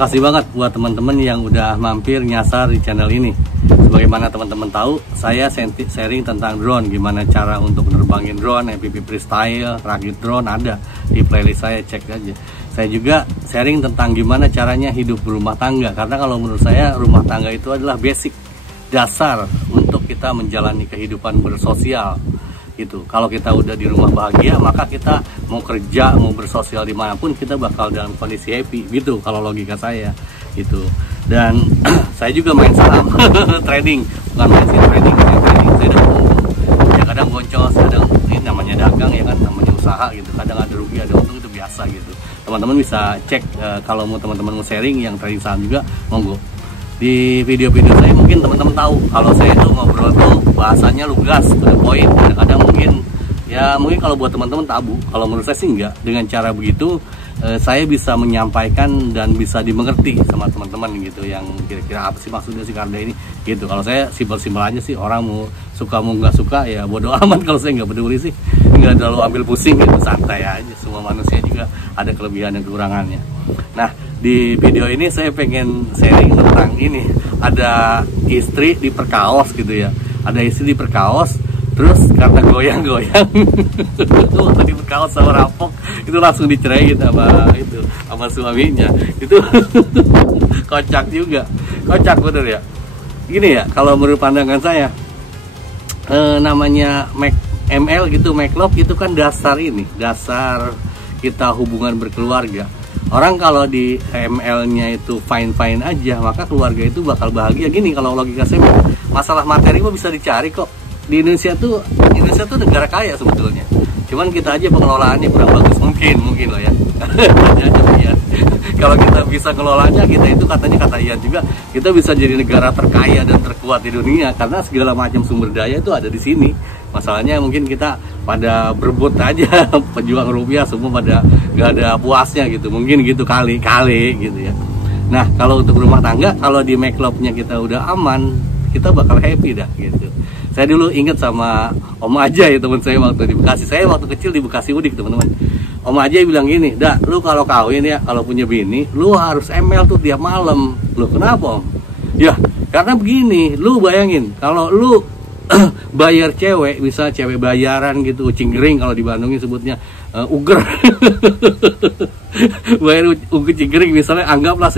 Makasih banget buat teman-teman yang udah mampir nyasar di channel ini. Sebagaimana teman-teman tahu, saya sharing tentang drone, gimana cara untuk menerbangin drone, FPV freestyle, rakit drone ada di playlist saya, cek aja. Saya juga sharing tentang gimana caranya hidup berumah tangga, karena kalau menurut saya rumah tangga itu adalah basic, dasar untuk kita menjalani kehidupan bersosial. Gitu. Kalau kita udah di rumah bahagia, maka kita mau kerja, mau bersosial dimanapun kita bakal dalam kondisi happy. Gitu kalau logika saya. Gitu. Dan saya juga main saham, trading, bukan main trading, saya udah ya kadang boncos, kadang ini namanya dagang ya kan, namanya usaha gitu. Kadang ada rugi, ada untung, itu biasa gitu. Teman-teman bisa cek kalau mau teman-teman mau sharing yang trading saham juga, monggo. Di video-video saya mungkin teman-teman tahu kalau saya itu ngobrol tuh bahasanya lugas, pada poin. Kadang-kadang mungkin kalau buat teman-teman tabu, kalau menurut saya sih enggak. Dengan cara begitu saya bisa menyampaikan dan bisa dimengerti sama teman-teman gitu, yang kira-kira apa sih maksudnya si Karda ini gitu. Kalau saya simpel-simpel aja sih, orang mau suka mau nggak suka ya bodo amat. Kalau saya nggak peduli sih, nggak terlalu ambil pusing gitu, santai aja. Semua manusia juga ada kelebihan dan kekurangannya. Nah, di video ini saya pengen sharing tentang ini. Ada istri diperkaos gitu ya. Ada istri diperkaos, terus karena goyang-goyang waktu diperkaos sama rampok itu langsung diceraiin sama suaminya. Itu kocak juga, kocak bener ya. Gini ya, kalau menurut pandangan saya, namanya ML gitu, make love itu kan dasar kita hubungan berkeluarga. Orang kalau di ML-nya itu fine-fine aja, maka keluarga itu bakal bahagia. Gini, kalau logika saya, masalah materi mah bisa dicari kok. Di Indonesia tuh negara kaya sebetulnya. Cuman kita aja pengelolaannya kurang bagus, mungkin loh ya. Kalau kita bisa ngelolanya, kita itu katanya, kata Ian juga, kita bisa jadi negara terkaya dan terkuat di dunia karena segala macam sumber daya itu ada di sini. Masalahnya mungkin kita pada berebut aja, pejuang rupiah semua pada nggak ada puasnya gitu. Mungkin gitu kali gitu ya. Nah, kalau untuk rumah tangga, kalau di make love-nya kita udah aman, kita bakal happy dah gitu. Saya dulu inget sama Om Aja ya, teman saya waktu di Bekasi. Saya waktu kecil di Bekasi Udik, teman-teman. Om Aja bilang gini, "Dah, lu kalau kawin ya, kalau punya bini, lu harus ML tuh tiap malam." Lu kenapa, Om? Ya, karena begini, lu bayangin, kalau lu bayar cewek, bisa cewek bayaran gitu, ucing gering kalau di Bandung sebutnya, uger. Bayar ucing gering misalnya, anggap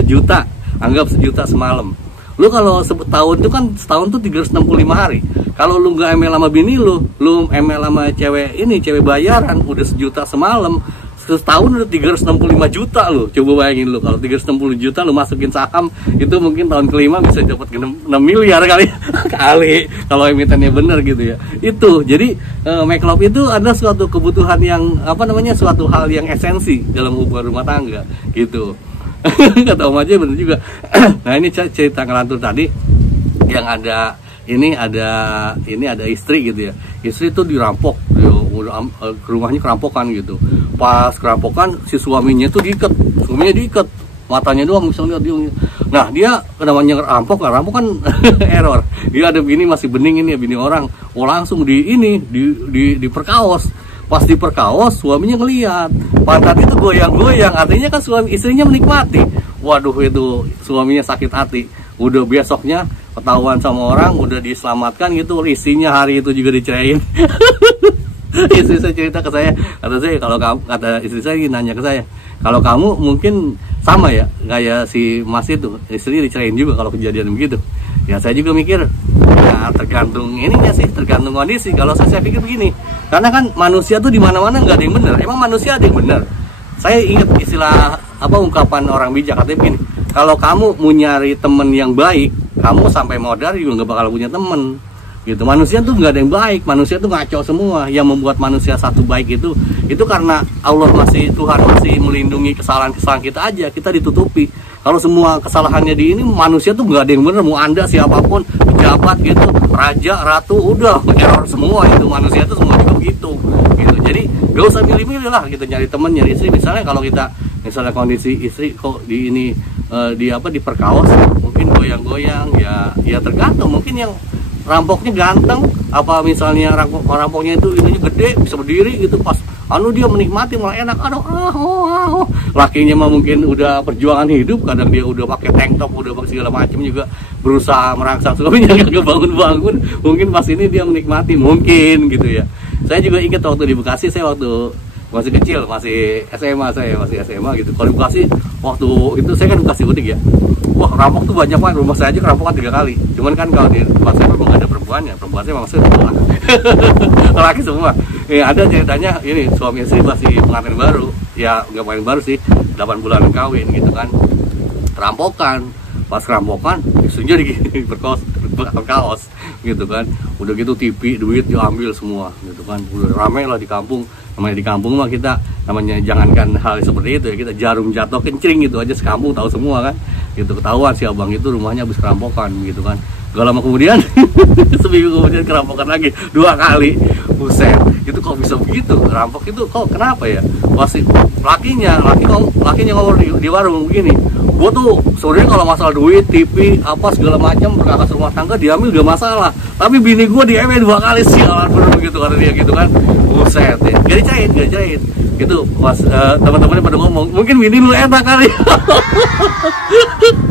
sejuta semalam. Lu kalau setahun itu kan, setahun tuh 365 hari. Kalau lu nggak ML sama bini lu ML sama cewek bayaran udah sejuta semalam, setahun udah 365 juta lu. Coba bayangin lu, kalau 360 juta lu masukin saham, itu mungkin tahun kelima bisa dapat 6 miliar kali. Kalau emitennya bener gitu ya. Itu jadi make love itu ada suatu kebutuhan yang suatu hal yang esensi dalam hubungan rumah tangga gitu. Kata Om Aja bener juga. Nah, ini cerita ngelantur tadi yang ada istri gitu ya. Istri itu dirampok, rumahnya kerampokan gitu. Pas kerampokan si suaminya diikat, matanya doang bisa lihat dia. Nah, dia namanya rampok kan error. Dia ada bini masih bening, ini ya bini orang. Oh, langsung diperkaos. Pas diperkaos, suaminya ngeliat pantat itu goyang-goyang, artinya kan istrinya menikmati. Waduh, itu suaminya sakit hati. Udah besoknya ketahuan sama orang, udah diselamatkan gitu, istrinya hari itu juga dicerain. Istri saya cerita ke saya, kata istri saya nanya ke saya, kalau kamu mungkin sama ya kayak si Mas itu, istri dicerain juga kalau kejadian begitu. Ya saya juga mikir, ya tergantung tergantung kondisi. Kalau saya pikir begini, karena kan manusia tuh di mana-mana nggak ada yang benar. Emang manusia ada yang benar? Saya ingat istilah ungkapan orang bijak, katanya begini, kalau kamu mau nyari temen yang baik, kamu sampai modal juga nggak bakal punya temen gitu. Manusia tuh nggak ada yang baik, manusia tuh ngaco semua. Yang membuat manusia satu baik itu karena Tuhan masih melindungi kesalahan-kesalahan kita aja, kita ditutupi. Kalau semua kesalahannya di ini, manusia tuh nggak ada yang benar. Mau Anda siapapun, pejabat gitu, raja, ratu, udah error semua itu. Manusia tuh semua juga gitu. Jadi gak usah milih-milih lah gitu, nyari temen, nyari istri. Misalnya kalau kita kondisi istri kok diperkaos, mungkin goyang-goyang, ya tergantung. Mungkin yang rampoknya ganteng, apa misalnya rampoknya itu ininya gede, bisa berdiri gitu, pas dia menikmati malah enak. Lakinya mah mungkin udah perjuangan hidup, kadang dia udah pakai tank top, udah pakai segala macam juga berusaha merangsang suaminya gak bangun-bangun. Mungkin pas ini dia menikmati, mungkin gitu ya. Saya juga ingat waktu di Bekasi, saya waktu masih kecil, masih SMA gitu. Kalau di Bekasi waktu itu saya kan Bekasi udik ya. Wah, rampok tuh banyak banget. Rumah saya aja kerampokan 3 kali. Cuman kan kalau di tempat saya memang ada perempuannya. Perempuan saya memang semua laki semua. Ada ceritanya ini, suami istri masih pengantin baru. Ya nggak pengantin baru sih, 8 bulan kawin gitu kan. Kerampokan. Pas kerampokan istrinya berkaos gitu kan. Udah gitu TV, duit diambil semua gitu kan. Udah ramai lah di kampung. Namanya di kampung mah kita, namanya jangankan hal seperti itu ya, kita jarum jatuh kencring gitu aja sekampung tahu semua kan. Gitu ketahuan si abang itu rumahnya habis kerampokan gitu kan. Gak lama kemudian seminggu kemudian kerampokan lagi 2 kali. Buset, itu kok bisa begitu? Rampok itu kok kenapa ya? Pasti lakinya ngomong di warung begini. Gue tuh sebenarnya kalau masalah duit, TV, apa segala macam perkakas rumah tangga diambil gak masalah. Tapi bini gue diambil 2 kali, sialan bener begitu kata dia gitu kan. Buset, ya. Gak dicahin. Gitu pas teman-temannya pada ngomong, mungkin bini lu enak kali.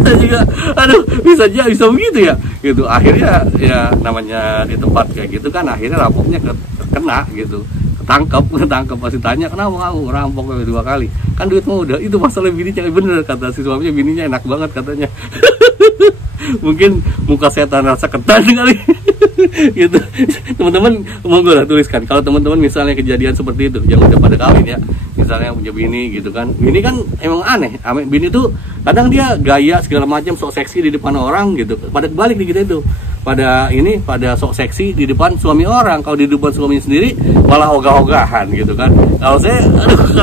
Saya juga, aduh bisa begitu ya. Gitu akhirnya ya namanya di tempat kayak gitu kan, akhirnya rampoknya kena gitu. Ketangkep pasti tanya, kenapa kamu rampok 2 kali? Kan duitmu udah, itu masalah bininya. Bener kata si suaminya, bininya enak banget katanya. Mungkin muka setan rasa ketan kali. Gitu. Teman-teman monggo lah tuliskan kalau teman-teman misalnya kejadian seperti itu yang udah pada kawin ya, misalnya punya bini gitu kan. Bini kan emang aneh. Bini tuh kadang dia gaya segala macam, sok seksi di depan orang gitu. Pada kebalik di kita itu. Pada sok seksi di depan suami orang, kalau di depan suami sendiri malah ogah-ogahan gitu kan. Kalau saya,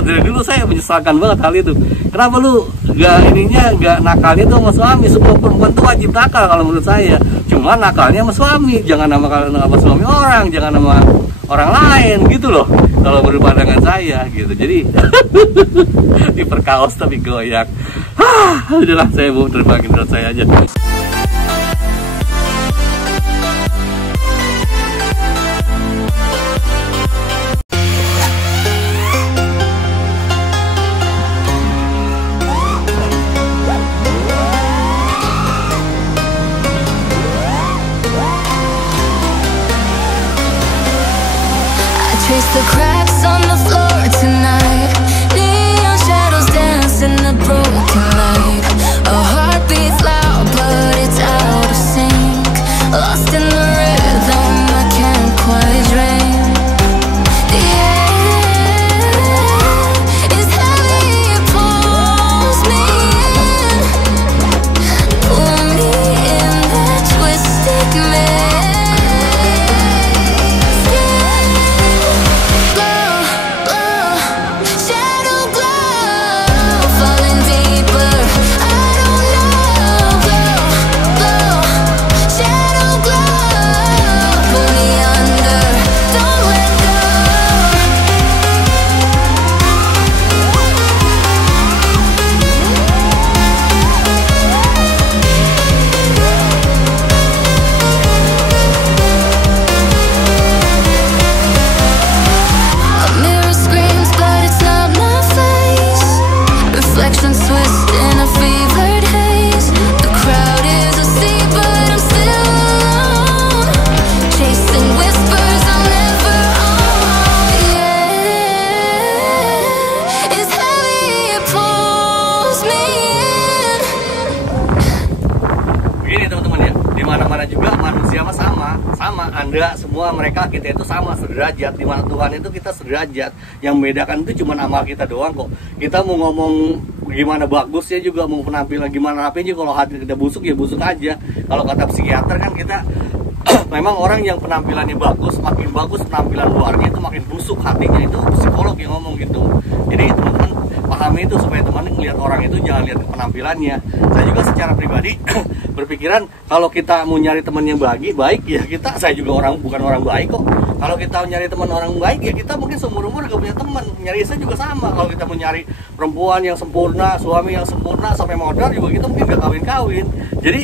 dari dulu saya menyesalkan banget hal itu. Kenapa lu gak nakalnya tuh sama suami? Semua perempuan tuh wajib nakal kalau menurut saya. Cuma nakalnya sama suami, jangan sama suami orang, jangan sama orang lain gitu loh. Kalau menurut pandangan saya gitu. Jadi diperkaos tapi goyak. Udahlah, saya mau terbangin menurut saya aja. Trace the cracks on the floor tonight. Neon shadows dance in the broken light. A heart beats loud, but it's out of sync. Lost in the rhythm, I can't quite dream. The air is heavy, it pulls me in. Pull me in that twisted maze. Anda semua, mereka, kita itu sama sederajat. Di mana Tuhan itu kita sederajat. Yang membedakan itu cuma amal kita doang kok. Kita mau ngomong gimana bagusnya juga, mau penampilan gimana rapinya, kalau hati kita busuk ya busuk aja. Kalau kata psikiater kan kita memang orang yang penampilannya bagus, makin bagus penampilan luarnya itu makin busuk hatinya, itu psikolog yang ngomong gitu. Jadi teman-teman pahami itu supaya teman ngelihat orang itu jangan lihat penampilannya. Saya juga secara pribadi berpikiran kalau kita mau nyari teman yang baik ya saya juga bukan orang baik kok. Kalau kita nyari teman orang baik ya kita mungkin seumur-umur gak punya teman. Nyari saya juga sama. Kalau kita mau nyari perempuan yang sempurna, suami yang sempurna sampai modal juga kita mungkin gak kawin-kawin. Jadi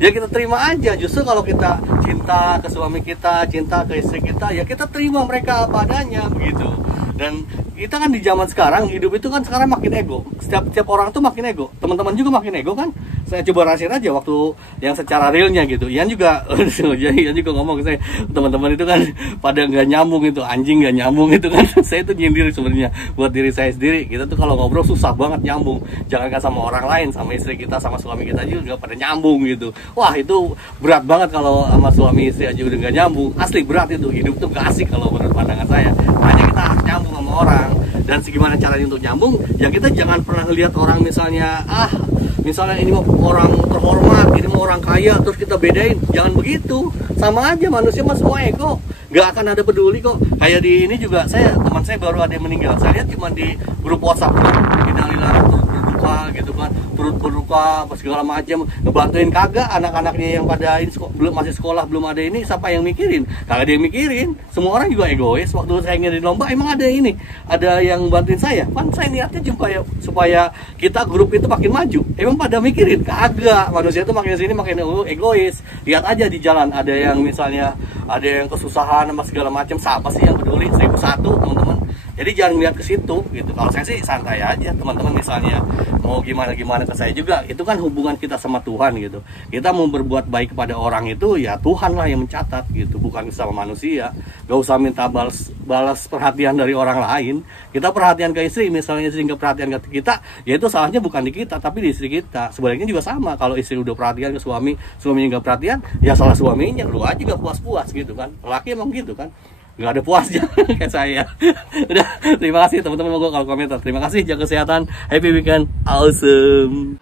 ya kita terima aja. Justru kalau kita cinta ke suami kita, cinta ke istri kita, ya kita terima mereka apa adanya begitu. Dan kita kan di zaman sekarang, hidup itu kan sekarang makin ego. Setiap orang tuh makin ego. Teman-teman juga makin ego kan. Saya coba rasain aja waktu yang secara realnya gitu. Ian juga ngomong ke saya, teman-teman itu kan pada nggak nyambung itu, anjing nggak nyambung itu kan. Saya tuh nyindir sebenarnya buat diri saya sendiri. Kita tuh kalau ngobrol susah banget nyambung. Jangankan sama orang lain, sama istri kita, sama suami kita juga nggak pada nyambung gitu. Wah itu berat banget kalau sama suami istri aja udah nggak nyambung. Asli berat itu. Hidup tuh gak asik kalau menurut pandangan saya. Makanya kita harus nyambung sama orang. Dan segimana caranya untuk nyambung, ya kita jangan pernah lihat orang misalnya misalnya ini mau orang terhormat, ini mau orang kaya, terus kita bedain. Jangan begitu. Sama aja, manusia mah semua ego. Gak akan ada peduli kok. Kayak di ini juga, teman saya baru ada yang meninggal. Saya lihat cuma di grup WhatsApp, innalillahi turut berduka gitu kan, turut berduka apa segala macam, ngebantuin kagak. Anak-anaknya yang pada ini masih sekolah belum ada ini, siapa yang mikirin? Kagak ada yang mikirin. Semua orang juga egois. Waktu saya ngadain lomba emang ada yang bantuin saya. Kan saya niatnya supaya kita grup itu makin maju. Emang pada mikirin? Kagak. Manusia itu makin sini makin egois. Lihat aja di jalan ada yang misalnya ada yang kesusahan sama segala macam, siapa sih yang peduli? 1001 teman-teman. Jadi jangan lihat ke situ gitu. Kalau saya sih santai aja, teman-teman misalnya mau gimana ke saya juga, itu kan hubungan kita sama Tuhan gitu. Kita mau berbuat baik kepada orang itu ya Tuhan lah yang mencatat gitu, bukan sama manusia. Gak usah minta balas perhatian dari orang lain. Kita perhatian ke istri, misalnya istri nggak perhatian ke kita, ya itu salahnya bukan di kita tapi di istri kita. Sebaliknya juga sama, kalau istri udah perhatian ke suaminya nggak perhatian, ya salah suaminya. Lu aja gak puas-puas gitu kan. Laki emang gitu kan, nggak ada puasnya kayak saya. Udah, terima kasih teman-teman. Kalau komentar, terima kasih, jaga kesehatan, happy weekend, awesome.